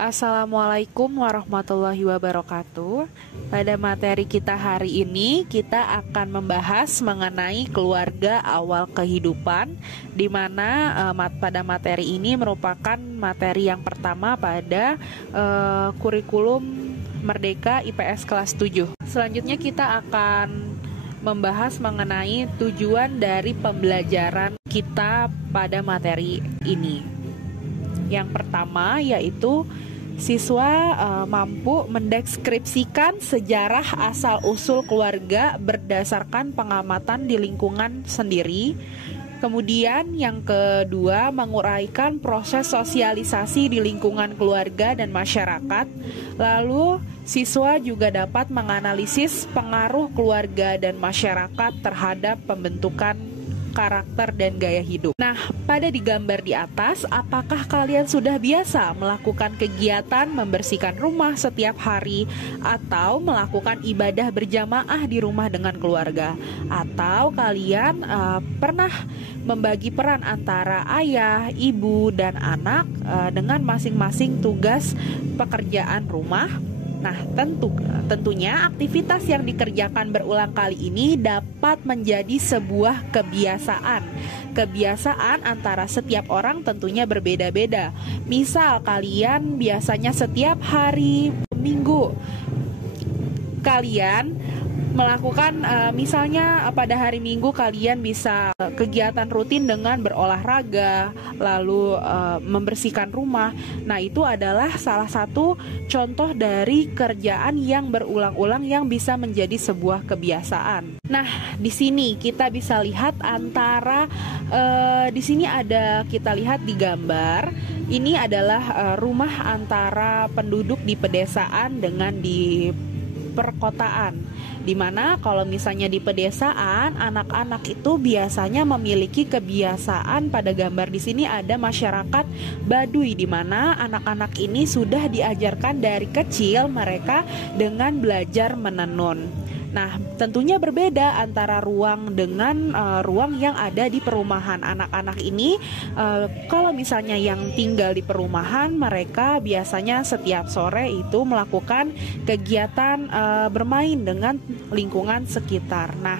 Assalamualaikum warahmatullahi wabarakatuh. Pada materi kita hari ini, kita akan membahas mengenai keluarga awal kehidupan, di mana pada materi ini merupakan materi yang pertama pada kurikulum Merdeka IPS kelas 7. Selanjutnya kita akan membahas mengenai tujuan dari pembelajaran kita pada materi ini. Yang pertama yaitu siswa mampu mendeskripsikan sejarah asal-usul keluarga berdasarkan pengamatan di lingkungan sendiri. Kemudian yang kedua, menguraikan proses sosialisasi di lingkungan keluarga dan masyarakat. Lalu siswa juga dapat menganalisis pengaruh keluarga dan masyarakat terhadap pembentukan karakter dan gaya hidup. Nah, pada digambar di atas, apakah kalian sudah biasa melakukan kegiatan membersihkan rumah setiap hari atau melakukan ibadah berjamaah di rumah dengan keluarga? Atau kalian pernah membagi peran antara ayah, ibu, dan anak dengan masing-masing tugas pekerjaan rumah? Nah, tentunya aktivitas yang dikerjakan berulang kali ini dapat menjadi sebuah kebiasaan. Kebiasaan antara setiap orang tentunya berbeda-beda. Misal kalian biasanya setiap hari Minggu kalian melakukan misalnya pada hari Minggu kalian bisa kegiatan rutin dengan berolahraga, lalu membersihkan rumah. Nah, itu adalah salah satu contoh dari kerjaan yang berulang-ulang yang bisa menjadi sebuah kebiasaan. Nah, di sini kita bisa lihat antara di sini ada kita lihat di gambar ini adalah rumah antara penduduk di pedesaan dengan di perkotaan, dimana kalau misalnya di pedesaan anak-anak itu biasanya memiliki kebiasaan. Pada gambar di sini ada masyarakat Baduy, dimana anak-anak ini sudah diajarkan dari kecil mereka dengan belajar menenun. Nah, tentunya berbeda antara ruang dengan ruang yang ada di perumahan. Anak-anak ini kalau misalnya yang tinggal di perumahan, mereka biasanya setiap sore itu melakukan kegiatan bermain dengan lingkungan sekitar. Nah,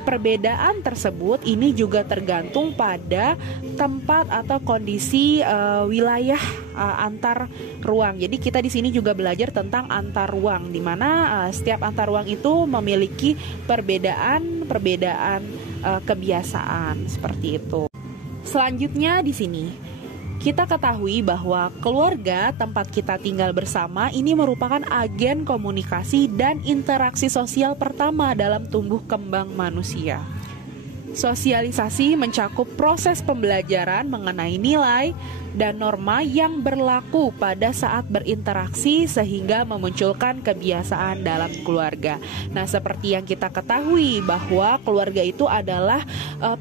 perbedaan tersebut ini juga tergantung pada tempat atau kondisi wilayah antar ruang. Jadi kita di sini juga belajar tentang antar ruang, di mana setiap antar ruang itu memiliki perbedaan kebiasaan seperti itu. Selanjutnya di sini kita ketahui bahwa keluarga tempat kita tinggal bersama ini merupakan agen komunikasi dan interaksi sosial pertama dalam tumbuh kembang manusia. Sosialisasi mencakup proses pembelajaran mengenai nilai dan norma yang berlaku pada saat berinteraksi sehingga memunculkan kebiasaan dalam keluarga. Nah, seperti yang kita ketahui bahwa keluarga itu adalah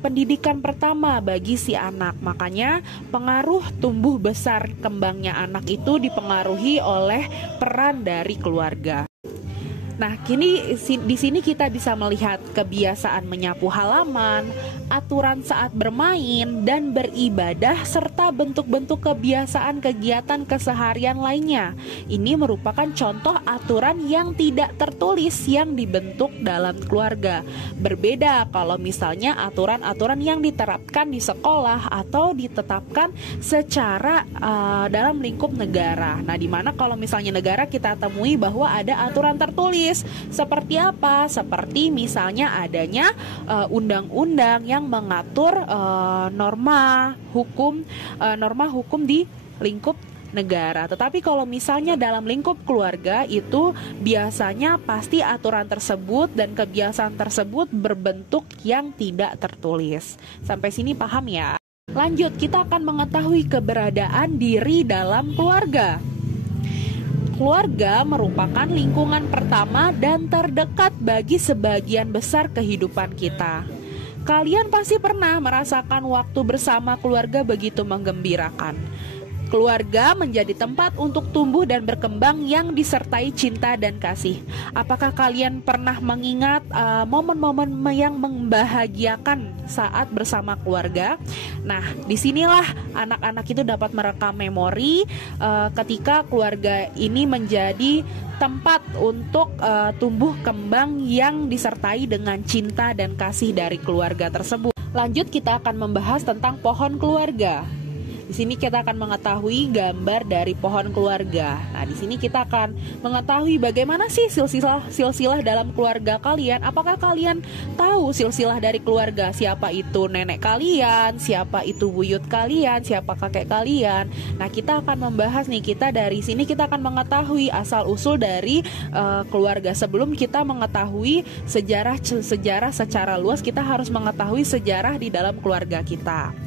pendidikan pertama bagi si anak. Makanya pengaruh tumbuh besar kembangnya anak itu dipengaruhi oleh peran dari keluarga. Nah, kini di sini kita bisa melihat kebiasaan menyapu halaman, aturan saat bermain dan beribadah, serta bentuk-bentuk kebiasaan kegiatan keseharian lainnya. Ini merupakan contoh aturan yang tidak tertulis yang dibentuk dalam keluarga. Berbeda kalau misalnya aturan-aturan yang diterapkan di sekolah atau ditetapkan secara dalam lingkup negara. Nah, di mana kalau misalnya negara kita temui bahwa ada aturan tertulis. Seperti apa? Seperti misalnya adanya undang-undang yang mengatur norma hukum di lingkup negara. Tetapi kalau misalnya dalam lingkup keluarga itu biasanya pasti aturan tersebut dan kebiasaan tersebut berbentuk yang tidak tertulis. Sampai sini paham ya? Lanjut, kita akan mengetahui keberadaan diri dalam keluarga. Keluarga merupakan lingkungan pertama dan terdekat bagi sebagian besar kehidupan kita. Kalian pasti pernah merasakan waktu bersama keluarga begitu menggembirakan. Keluarga menjadi tempat untuk tumbuh dan berkembang yang disertai cinta dan kasih. Apakah kalian pernah mengingat momen-momen yang membahagiakan saat bersama keluarga? Nah, disinilah anak-anak itu dapat merekam memori ketika keluarga ini menjadi tempat untuk tumbuh kembang yang disertai dengan cinta dan kasih dari keluarga tersebut. Lanjut, kita akan membahas tentang pohon keluarga. Di sini kita akan mengetahui gambar dari pohon keluarga. Nah, di sini kita akan mengetahui bagaimana sih silsilah dalam keluarga kalian. Apakah kalian tahu silsilah dari keluarga? Siapa itu nenek kalian? Siapa itu buyut kalian? Siapa kakek kalian? Nah, kita akan membahas nih, dari sini kita akan mengetahui asal usul dari keluarga. Sebelum kita mengetahui sejarah secara luas, kita harus mengetahui sejarah di dalam keluarga kita.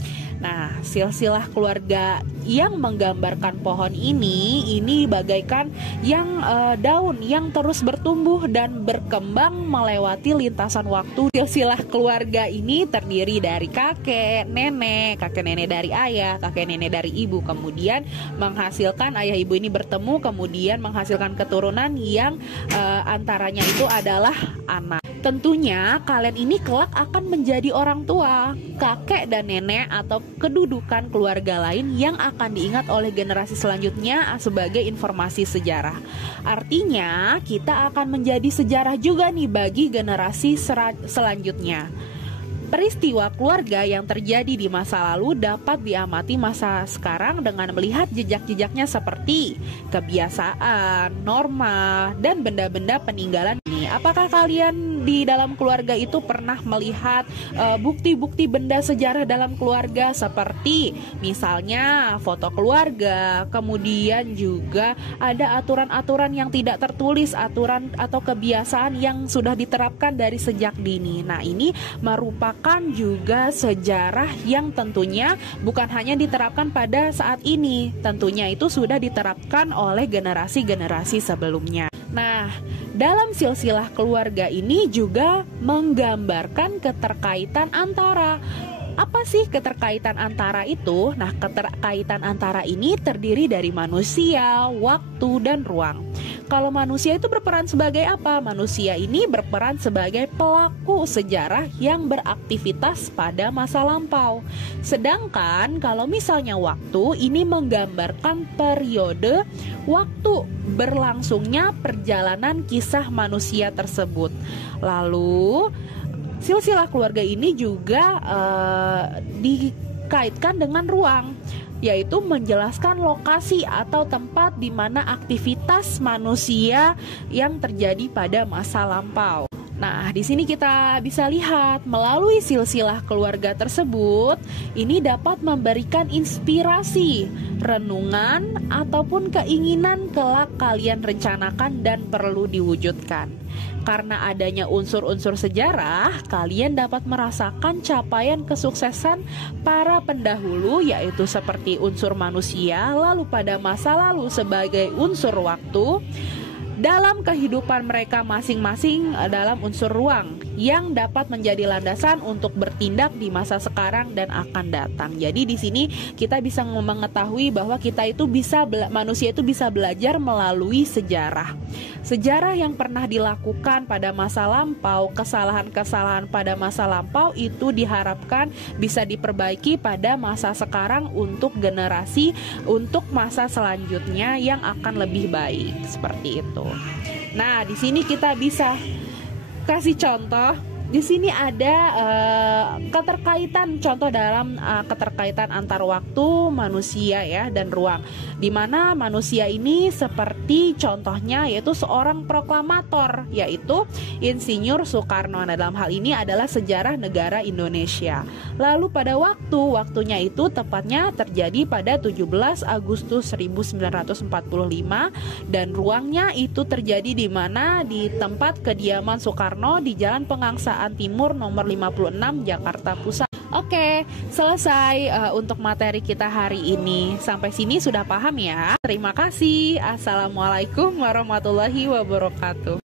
Nah, silsilah keluarga yang menggambarkan pohon ini bagaikan yang daun yang terus bertumbuh dan berkembang melewati lintasan waktu. Silsilah keluarga ini terdiri dari kakek nenek dari ayah, kakek nenek dari ibu, kemudian menghasilkan ayah ibu ini bertemu, kemudian menghasilkan keturunan yang antaranya itu adalah anak. Tentunya kalian ini kelak akan menjadi orang tua, kakek dan nenek, atau kedudukan keluarga lain yang akan diingat oleh generasi selanjutnya sebagai informasi sejarah. Artinya kita akan menjadi sejarah juga nih bagi generasi selanjutnya. Peristiwa keluarga yang terjadi di masa lalu dapat diamati masa sekarang dengan melihat jejak-jejaknya seperti kebiasaan, norma, dan benda-benda peninggalan ini. Apakah kalian di dalam keluarga itu pernah melihat bukti-bukti benda sejarah dalam keluarga, seperti misalnya foto keluarga, kemudian juga ada aturan-aturan yang tidak tertulis, aturan atau kebiasaan yang sudah diterapkan dari sejak dini. Nah, ini merupakan juga sejarah yang tentunya bukan hanya diterapkan pada saat ini, tentunya itu sudah diterapkan oleh generasi-generasi sebelumnya. Nah, dalam silsilah keluarga ini juga menggambarkan keterkaitan antara. Apa sih keterkaitan antara itu? Nah, keterkaitan antara ini terdiri dari manusia, waktu, dan ruang. Kalau manusia itu berperan sebagai apa? Manusia ini berperan sebagai pelaku sejarah yang beraktivitas pada masa lampau. Sedangkan kalau misalnya waktu, ini menggambarkan periode waktu berlangsungnya perjalanan kisah manusia tersebut. Lalu silsilah keluarga ini juga dikaitkan dengan ruang, yaitu menjelaskan lokasi atau tempat di mana aktivitas manusia yang terjadi pada masa lampau. Nah, di sini kita bisa lihat melalui silsilah keluarga tersebut, ini dapat memberikan inspirasi, renungan, ataupun keinginan kelak kalian rencanakan dan perlu diwujudkan. Karena adanya unsur-unsur sejarah, kalian dapat merasakan capaian kesuksesan para pendahulu, yaitu seperti unsur manusia, lalu pada masa lalu sebagai unsur waktu, dalam kehidupan mereka masing-masing dalam unsur ruang yang dapat menjadi landasan untuk bertindak di masa sekarang dan akan datang. Jadi di sini kita bisa mengetahui bahwa manusia itu bisa belajar melalui sejarah. Sejarah yang pernah dilakukan pada masa lampau, kesalahan-kesalahan pada masa lampau itu diharapkan bisa diperbaiki pada masa sekarang untuk masa selanjutnya yang akan lebih baik, seperti itu. Nah, di sini kita bisa kasih contoh. Di sini ada contoh dalam keterkaitan antar waktu, manusia ya, dan ruang. Di mana manusia ini seperti contohnya yaitu seorang proklamator, yaitu Insinyur Soekarno. Nah, dalam hal ini adalah sejarah negara Indonesia. Lalu pada waktunya itu tepatnya terjadi pada 17 Agustus 1945, dan ruangnya itu terjadi di mana di tempat kediaman Soekarno di Jalan Pegangsaan Timur nomor 56 Jakarta Pusat. Oke, selesai untuk materi kita hari ini. Sampai sini sudah paham ya? Terima kasih. Assalamualaikum warahmatullahi wabarakatuh.